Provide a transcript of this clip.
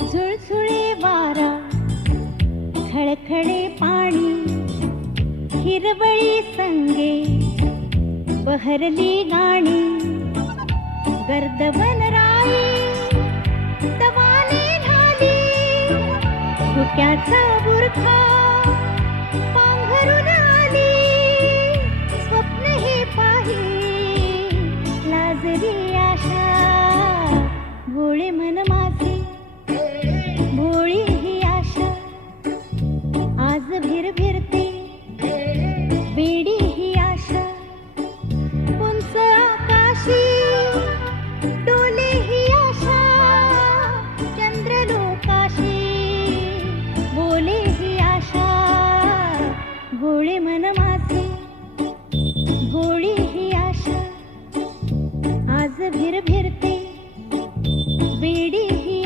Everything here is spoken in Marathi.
झुळझुळे वारा, खळखळे पाणी, हिरवळी संगे बहरली गाणी. गर्द वनराई दवाने झाली, धुक्याचा बुरखा